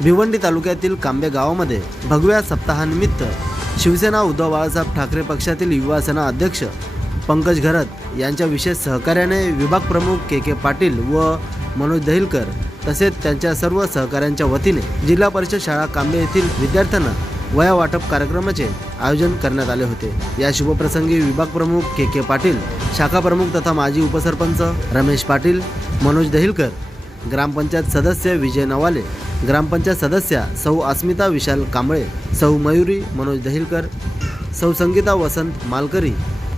भिवंडी तालुक्यातील कांबे गावामध्ये भगव्या सप्ताहानिमित्त शिवसेना उद्धव बाळासाहेब ठाकरे पक्षातील युवा सेना अध्यक्ष पंकज घरत यांच्या विशेष सहकार्याने विभाग प्रमुख के पाटील व मनोज दहिलकर तसेच त्यांच्या सर्व सहकाऱ्यांच्या वतीने जिल्हा परिषद शाळा कांबे येथील विद्यार्थ्यांना वया वाटप कार्यक्रमाचे आयोजन करण्यात आले होते। या शुभप्रसंगी विभाग प्रमुख के पाटील, शाखा प्रमुख तथा माजी उपसरपंच रमेश पाटील, मनोज दहिलकर, ग्रामपंचायत सदस्य विजय नवाले, ग्रामपंचायत सदस्या सौ अस्मिता विशाल कांबळे, सौ मयुरी मनोज दहिलकर, सौ संगीता वसंत मालकरी,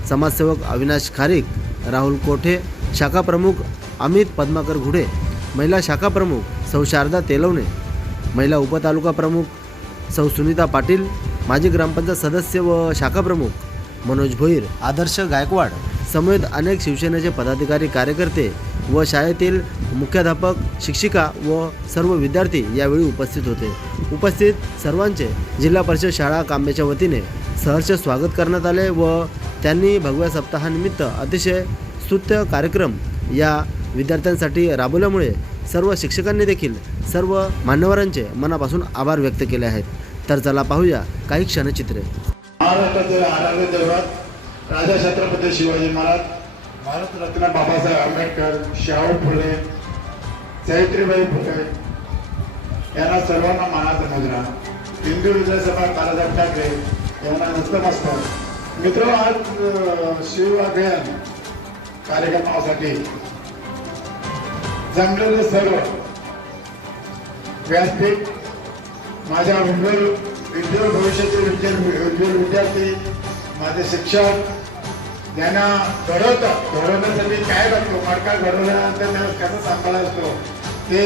समाजसेवक अविनाश खारीक, राहुल कोठे, शाखा प्रमुख अमित पद्माकर घुडे, महिला शाखा प्रमुख सौ शारदा तेलवणे, महिला उपतालुका प्रमुख सौ सुनीता पाटील, माजी ग्रामपंचायत सदस्य व शाखा प्रमुख मनोज भोईर, आदर्श गायकवाड समेत अनेक शिवसेनेचे पदाधिकारी कार्यकर्ते व शाळेतील मुख्याध्यापक, शिक्षिका व सर्व विद्यार्थी यावेळी उपस्थित होते। उपस्थित सर्वांचे जिल्हा परिषद शाळा कांबेच्या वतीने सहर्ष स्वागत करण्यात आले व त्यांनी भगव्या सप्ताहानिमित्त अतिशय स्तुत्य कार्यक्रम या विद्यार्थ्यांसाठी राबवल्यामुळे सर्व शिक्षकांनी देखील सर्व मान्यवरांचे मनापासून आभार व्यक्त केले आहेत। तर चला पाहूया काही क्षणचित्रे। महाराष्ट्राचे आराध्य दैवत राजा छत्रपती शिवाजी महाराज, भारतरत्न बाबासाहेब आंबेडकर, शाहू फुले, सावित्रीबाई फुले यांना सर्वांना मानाचा मुजरा, हिंदू विजय सभा बाळासाहेब ठाकरे यांना नतमस्तक। मित्र, आज शिव अभियान कार्यक्रमासाठी जमलेले सर्व व्यासपीठ, माझ्या उज्ज्वल भविष्याचे उज्ज्वल विद्यार्थी, माझे शिक्षक, ज्यांना घडवण्यासाठी काय लागतो, मार्का घडवल्यानंतर त्याला कसं सांभाळा असतो ते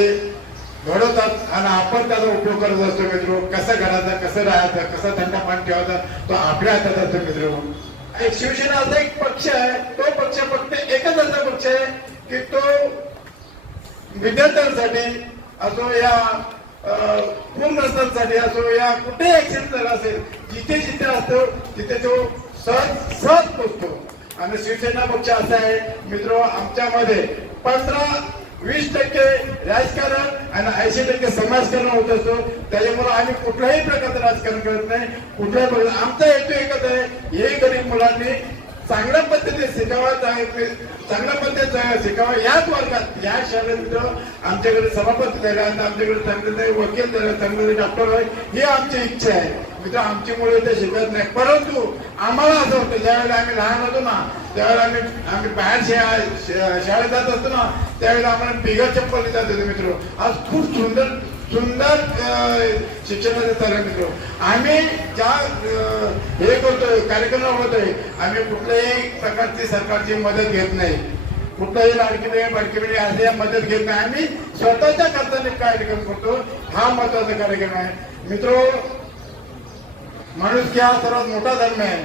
घडवतात आणि आपण त्याचा उपयोग करत असतो। मित्र, कसं घडायचं, कसं राहायचं, कसं थंड पाणी ठेवायचा तो आपल्या हातात असतो। मित्र, एक शिवसेना असा एक पक्ष आहे, तो पक्ष फक्त एकच असा पक्ष आहे की तो विद्यार्थ्यांसाठी असो या पूरग्रस्तांसाठी असो या कुठेही ऍक्सिडेंट झाला असेल, जिथे जिथे असतो तिथे तो सहज पोचतो। आणि शिवसेना पक्ष असा आहे मित्र, आमच्यामध्ये 15-20% राजकारण आणि 80% समाजकारण होत असतो। त्याच्यामुळे आम्ही कुठल्याही प्रकारचं राजकारण करत नाही। कुठल्याही आमचा हेतू एकच आहे, हे गरीब मुलांनी चांगल्या पद्धतीने शिकावा, चांगल्या पद्धतीने शिकावा। याच वर्गात या शाळेत आमच्याकडे सभापती झाला, आमच्याकडे चांगले वकील झाले, चांगले डॉक्टर आहे, ही आमची इच्छा आहे। मित्र, आमची मुळे ते शिकत नाही, परंतु आम्हाला असं होतं ज्यावेळेला आम्ही लहान होतो ना, त्यावेळेला आम्ही बाहेर शाळेत जात असतो ना, त्यावेळेला आम्हाला बिगर चप्पल जात होते। मित्र, आज खूप सुंदर शिक्षणाचे चालू मित्र, आम्ही ज्या हे करतोय कार्यक्रम होतोय, आम्ही कुठल्याही प्रकारची सरकारची मदत घेत नाही, कुठलाही लाडकी बडकी असे मदत घेत नाही। आम्ही स्वतःच्या खर्चाने कार्यक्रम करतो, हा महत्वाचा कार्यक्रम आहे। मित्र, माणूस हा सर्वात मोठा धर्म आहे।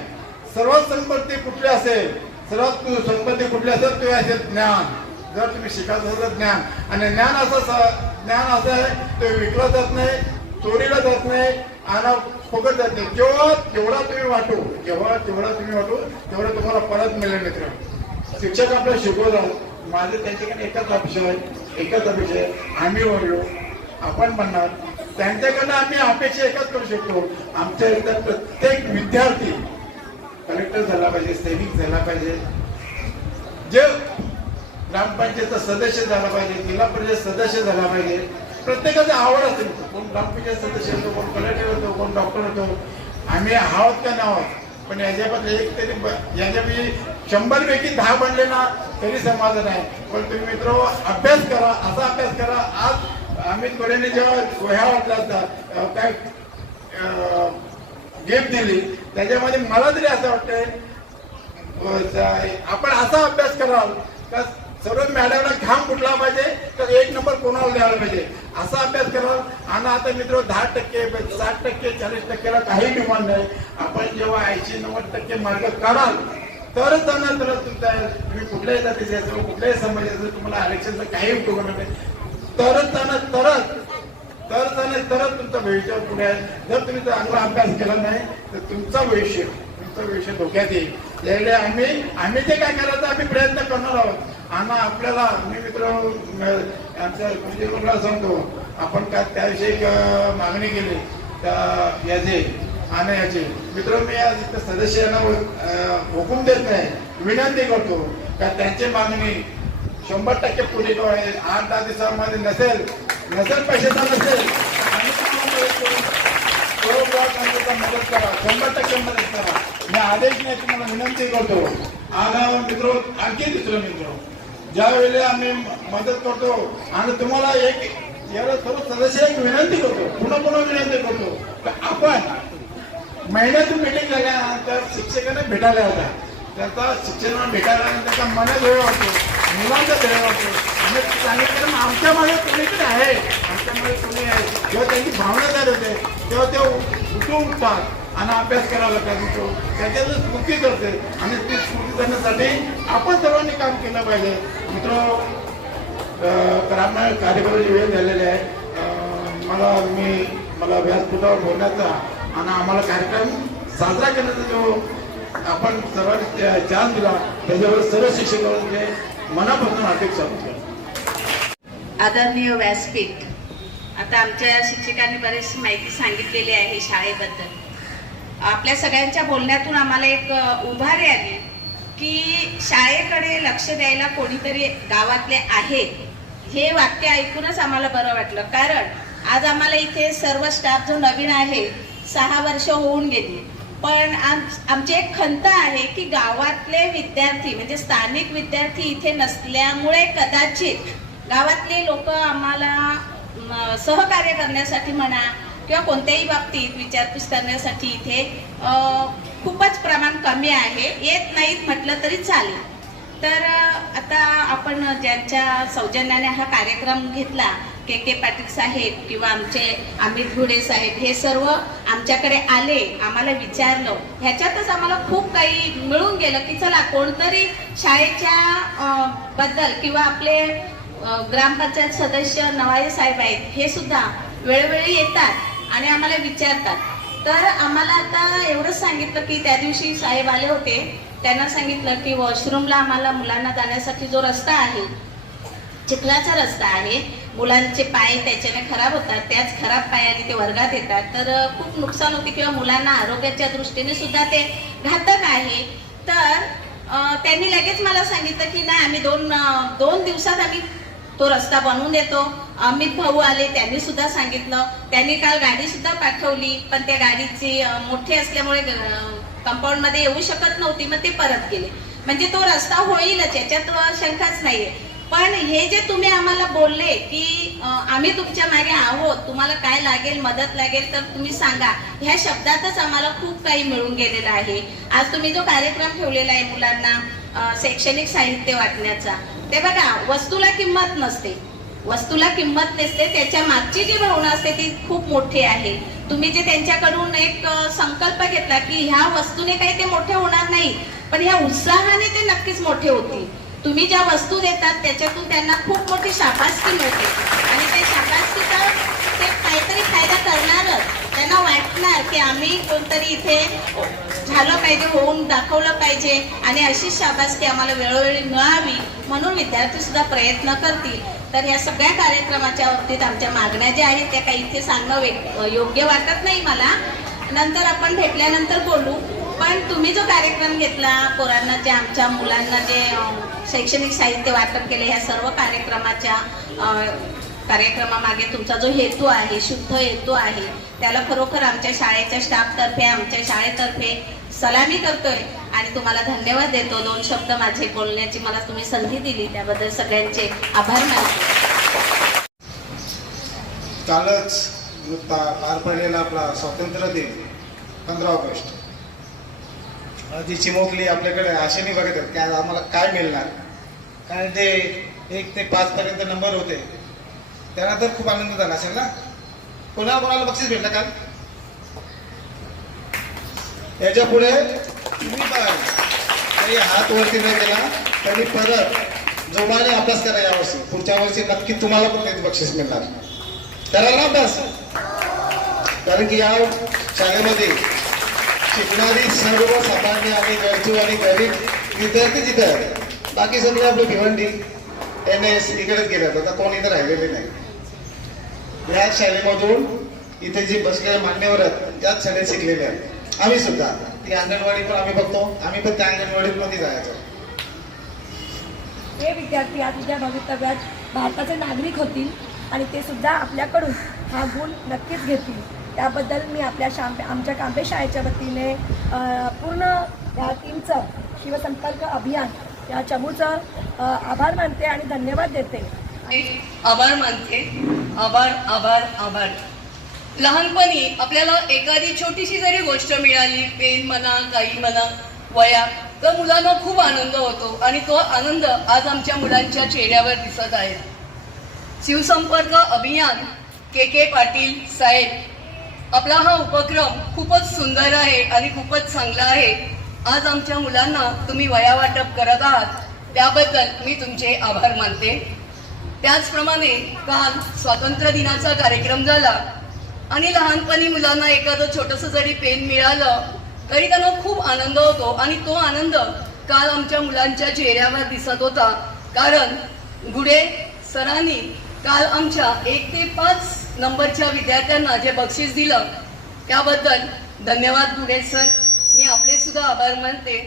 सर्वात संपत्ती कुठली असेल, सर्वात संपत्ती कुठली असेल ते असेल ज्ञान। जर तुम्ही शिकत असाल तर ज्ञान, आणि ज्ञान असं आहे ते विकलं जात नाही, चोरीला जात नाही आणि फुकट जात नाही। जेवढा तुम्ही वाटू तेवढं तुम्हाला परत मिळेल। मित्र, शिक्षक आपल्याला शिकवतात, माझे त्यांच्याकडे एकच अपेक्षा आहे, आम्ही वळलो आपण म्हणणार, त्यांच्याकडनं आम्ही अपेक्षा एकच करू शकतो, आमच्या इथं प्रत्येक विद्यार्थी कलेक्टर झाला पाहिजे, सैनिक झाला पाहिजे, जे ग्रामपंचायतचा सदस्य झाला पाहिजे, जिल्हा परिषद सदस्य झाला पाहिजे। प्रत्येकाची आवड असेल, कोण ग्रामपंचायत सदस्य होतो, कोण कलेक्टर होतो, कोण डॉक्टर होतो। आम्ही आहोत का नाही आहोत, पण याच्याबद्दल एक तरी याच्यापैकी 100 पैकी 10 बनले ना तरी समाधान आहे। पण तुम्ही मित्र अभ्यास करा, असा अभ्यास करा। आज अमित गोरेने जेव्हा वह्या वाटला काय गिफ्ट दिली, त्याच्यामध्ये मला तरी असं वाटतंय आपण असा अभ्यास कराल का सर्व मॅडमला घाम फुटला पाहिजे, तर 1 नंबर कोणाला द्यायला पाहिजे, असा अभ्यास कराल। आणि आता मित्र 10%, 60%, 40%ला काही डिमांड नाही। आपण जेव्हा 80-90% मार्क काढाल तरच जाणार, तुम्ही कुठल्याही जातीचे असो, कुठल्याही समाजाचं, तुम्हाला आरक्षणचा काही उपयोग नाही, तरच जाणार, तरच तुमचं भविष्य पुढे आहे। जर तुम्ही चांगला अभ्यास केला नाही तर तुमचा भविष्य धोक्यात येईल। त्यामुळे आम्ही ते काय करायचं आम्ही प्रयत्न करणार आहोत। आणि आपल्याला मी मित्र आमच्या कुलदेवला सांगतो आपण काय त्याविषयी मागणी केली त्या याची आणि याची मित्र मी आज सदस्यांना हुकूम देत नाही, विनंती करतो का त्यांची मागणी 100% पुरी आहे. 8-10 दिवसामध्ये नसेल पैशाचा नसेल मदत करा, 100% मदत करा. मी आदेश नाही तुम्हाला विनंती करतो. आणि मित्र आणखी दुसरं मित्र ज्यावेळी आम्ही मदत करतो आणि तुम्हाला एक याला सर्व सदस्य एक विनंती करतो, पुन्हा विनंती करतो की आपण महिन्यातून मिटिंग झाल्यानंतर शिक्षकांना भेटायला होता. त्याचा शिक्षकांना भेटायला त्याचा मनात वेळ वाटतो, मुलांचा वेळ वाटतो. आणि सांगितलं आमच्यामध्ये कोणीतरी आहे, आमच्यामध्ये कोणी आहे. जेव्हा त्यांची भावना तयार होते तेव्हा ते उठतात आणि अभ्यास करायला लागतो, त्याच्यातच स्फूर्ती करते. आणि ती स्फूर्ती करण्यासाठी आपण सर्वांनी काम केलं पाहिजे. मित्र तर आपल्या कार्यक्रमाची वेळ झालेली आहे. मला व्यासपीठावर बोलण्याचा आणि आम्हाला कार्यक्रम साजरा करण्याचा जो आपण सर्वांनी चान्स दिला त्याच्यावर सर्व शिक्षकांचे मनापासून हार्दिक स्वागत करतो. आदरणीय व्यासपीठ, आता आमच्या शिक्षकांनी बरीचशी माहिती सांगितलेली आहे शाळेबद्दल. आपल्या सगळ्यांच्या बोलण्यातून आम्हाला एक उभारी आली की शाळेकडे लक्ष द्यायला कोणीतरी गावातले आहेत. हे वाक्य ऐकूनच आम्हाला बरं वाटलं, कारण आज आम्हाला इथे सर्व स्टाफ जो नवीन आहे 6 वर्ष होऊन गेली, पण आमची एक खंत आहे की गावातले विद्यार्थी म्हणजे स्थानिक विद्यार्थी इथे नसल्यामुळे कदाचित गावातले लोक आम्हाला सहकार्य करण्यासाठी म्हणा किंवा कोणत्याही बाबतीत विचारपूस करण्यासाठी इथे खूपच प्रमाण कमी आहे, येत नाहीत म्हटलं तरी चालेल. तर आता आपण ज्यांच्या सौजन्याने हा कार्यक्रम घेतला, के पाटील साहेब किंवा आमचे अमित घुडे साहेब, हे सर्व आमच्याकडे आले, आम्हाला विचारलं, ह्याच्यातच आम्हाला खूप काही मिळून गेलं की चला कोणतरी शाळेच्या बद्दल किंवा आपले ग्रामपंचायत सदस्य नवाळे साहेब आहेत, हे सुद्धा वेळोवेळी येतात आणि आम्हाला विचारतात. तर आम्हाला आता एवढंच सांगितलं की त्या दिवशी साहेब आले होते, त्यांना सांगितलं की वॉशरूमला आम्हाला मुलांना जाण्यासाठी जो रस्ता आहे, चिखलाचा रस्ता आहे, मुलांचे पाय त्याच्याने खराब होतात, त्याच खराब पायाने ते वर्गात येतात, तर खूप नुकसान होते किंवा मुलांना आरोग्याच्या दृष्टीने सुद्धा ते घातक आहे. तर त्यांनी लगेच मला सांगितलं की नाही, आम्ही दोन दिवसात आम्ही तो रस्ता बनवून देतो. अमित भाऊ आले, त्यांनी सुद्धा सांगितलं, त्यांनी काल गाडी सुद्धा पाठवली, पण त्या गाडीची मोठी असल्यामुळे कंपाऊंड मध्ये येऊ शकत नव्हती, मग ते परत गेले. म्हणजे तो रस्ता होईलच, याच्यात शंकाच नाहीये. पण हे जे तुम्ही आम्हाला बोलले की आम्ही तुमच्या मागे आहोत, तुम्हाला काय लागेल, मदत लागेल तर तुम्ही सांगा, ह्या शब्दातच आम्हाला खूप काही मिळून गेलेलं आहे. आज तुम्ही जो कार्यक्रम ठेवलेला आहे मुलांना शैक्षणिक साहित्य वाटण्याचा, ते बघा, वस्तूला किंमत नसते, त्याच्या मागची जी भावना असते ती खूप मोठी आहे. तुम्ही जे त्यांच्याकडून एक संकल्प घेतला की ह्या वस्तूने काही ते मोठे होणार नाही, पण ह्या उत्साहाने ते नक्कीच मोठे होतील. तुम्ही ज्या वस्तू देतात त्याच्यातून त्यांना खूप मोठी शाबासकी मिळते आणि ते शाबासकीचा ते काहीतरी फायदा करणारच. त्यांना वाटणार की आम्ही कोणतरी इथे झालं पाहिजे, होऊन दाखवलं पाहिजे आणि अशीच शाबासकी आम्हाला वेळोवेळी मिळावी, म्हणून विद्यार्थी सुद्धा प्रयत्न करतील. तर या सगळ्या कार्यक्रमाच्या बाबतीत आमच्या मागण्या ज्या आहेत त्या काही इथे सांगणं योग्य वाटत नाही मला, नंतर आपण भेटल्यानंतर बोलू. पण तुम्ही जो कार्यक्रम घेतला, पोरांना जे आमच्या मुलांना जे शैक्षणिक साहित्य वाटप केले, ह्या सर्व कार्यक्रमामागे तुमचा जो हेतू आहे, शुद्ध हेतू आहे, त्याला खरोखर आमच्या शाळेच्या स्टाफतर्फे, आमच्या शाळेतर्फे सलामी करतोय आणि तुम्हाला धन्यवाद देतो. 2 शब्द माझे बोलण्याची मला तुम्ही संधी दिली, त्याबद्दल सगळ्यांचे आभार मानतो. कालच पार पडलेला आपला स्वातंत्र्य दिन 15 ऑगस्ट, जी चिमोकली आपल्याकडे आशेने बघत आहेत की आज आम्हाला काय मिळणार, कारण ते 1 ते 5 पर्यंत नंबर होते, त्यांना तर खूप आनंद झाला असेल ना. कोणाला बक्षीस भेटलं काल? याच्या पुढे तुम्ही तरी हात वरती नाही गेला तरी परत जोमाने अभ्यास करा. यावर्षी पुढच्या वर्षी नक्की तुम्हाला पण त्याचे बक्षीस मिळणार. कराल ना अभ्यास? कारण की या शाळेमध्ये शिकणारी सर्व सामान्य आणि गरजू आणि गरीब विद्यार्थी जिथे आहेत, बाकी सगळे आपले भिवंडी NS इकडेच गेल्यात, आता कोण इथे राहिलेले नाही. या शाळेमधून इथे जे बसलेले मान्यवर आहेत त्याच शाळेत शिकलेले आहेत. आम्ही सुद्धा ती अंगणवाडी पण आम्ही बघतो, आम्ही पण त्या अंगणवाडीत मध्ये जायचो. हे विद्यार्थी आज उद्या भवितव्यात भारताचे नागरिक होतील आणि ते सुद्धा आपल्याकडून हा गुण नक्कीच घेतील. त्याबद्दल मी आमच्या कांबे शाळेच्या वतीने पूर्ण या टीमचं शिवसंपर्क अभियान या चमूचं आभार मानते आणि धन्यवाद देते. आभार मानते. आभार आभार आभार. लहानपणी आपल्याला एखादी छोटीशी जरी गोष्ट मिळाली, पेन म्हणा, काही म्हणा, वया, तर मुलांना खूप आनंद होतो आणि तो आनंद आज आमच्या मुलांच्या चेहऱ्यावर दिसत आहे. शिवसंपर्क अभियान के पाटील साहेब, आपला हा उपक्रम खूपच सुंदर आहे आणि खूपच चांगला आहे. आज आमच्या मुलांना तुम्ही वया वाटप करत आहात त्याबद्दल मी तुमचे आभार मानते. त्याचप्रमाणे काल स्वातंत्र्य दिनाचा कार्यक्रम झाला आणि लहानपणी मुलांना एखादं छोटंसं जरी पेन मिळालं तरी त्यांना खूप आनंद होतो आणि तो आनंद काल आमच्या मुलांच्या चेहऱ्यावर दिसत होता. कारण गुडे सरांनी काल आमच्या 1 ते 5 नंबरच्या विद्यार्थ्यांना जे बक्षीस दिलं त्याबद्दल धन्यवाद गुडे सर. मी आपले सुद्धा आभार मानते.